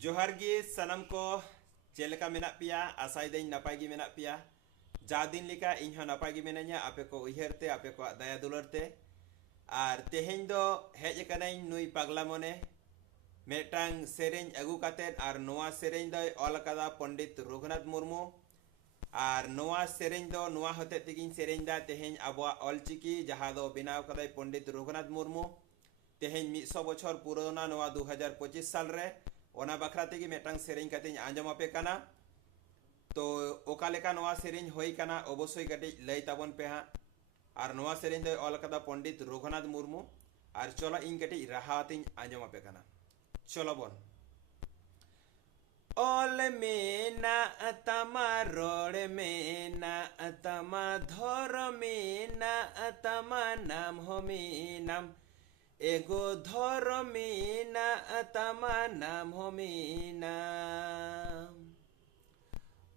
जोहार गे सनम को चेलेका मेना पिया आसाय दिन नपाय गे मेना पिया जा दिन लेका इन हो नपाय गे मेना냐 आपे को उयहरते आपे को दया दुलरते आर तेहेन दो हेज कनाई नुई पगला मने मेटांग सेरेन अगु कातेन आर नोआ सेरेन दो ऑल कदा पंडित रघुनाथ मुर्मू आर नोआ सेरेन दो नोआ होते तिगिन सेरेन दा तेहेन आबवा ऑलचिकी जहा दो बिनाव कदाई पंडित रघुनाथ मुर्मू तेहेन 100 बछर पुरोना नोआ 2025 साल रे ओना बखरा तेगी मेटांग सेरेन कातेन आंजम आपे काना तो ओका लेका नोआ सेरेन होई काना अवश्य कटी लई ताबन पे हा आर नोआ सेरेन दो ऑल कदा पंडित रघुनाथ मुर्मू आर चलो इन कटी राहातिन आंजम आपे काना चलो बन ऑल में ना अतमा रोड में ना अतमा धर में ना अतमा नाम हो में नाम एगो धर में ना अतमा नाम हो में नाम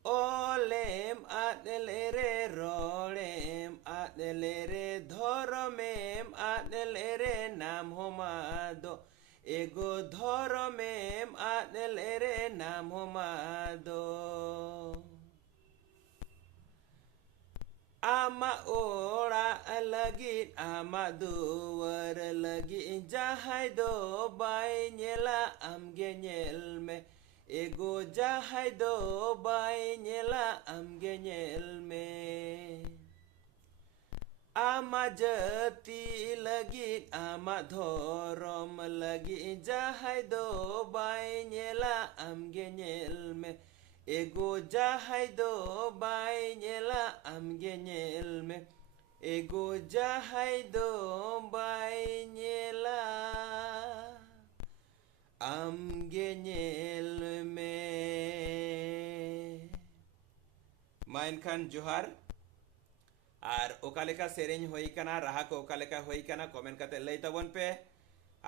ओलेम आदले रे रोडेम आदले रे धर में आदले रे नाम हो मादो एगो धर में आदले रे नाम हो मादो आमा ओड़ा लगी आमा दुवर लगी जहाय दो बाय नेला आमगे नेल में एगो जहाय दो बाय नेला आमगे नेल में आमा जति लगी आमा धरम लगी जहाय दो बाय नेला आमगे नेल में एगो जहाय दो बाय नेला आमगे नेल में एगो जहाय दो बाय नेला आमगे नेल में माइन खान जोहार आर ओकालेका सेरेन होई काना राहा को ओकालेका होई काना कमेंट काते लई ताबन पे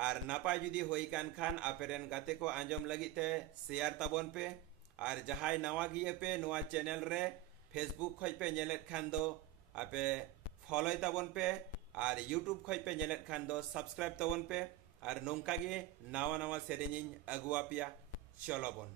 आर नापाय जुदी होई कान खान आपेरेन गाते को आंजम लगी ते शेयर ताबन पे आर जहाय नवा गिए पे नवा चैनल रे फेसबुक खय पे नेलेत खान दो आपे फॉलो ताबन पे आर यूट्यूब खय पे नेलेत खान दो सब्सक्राइब ताबन पे आर नोंका गे नवा नवा सेरेन अगुआ पिया चलो बन।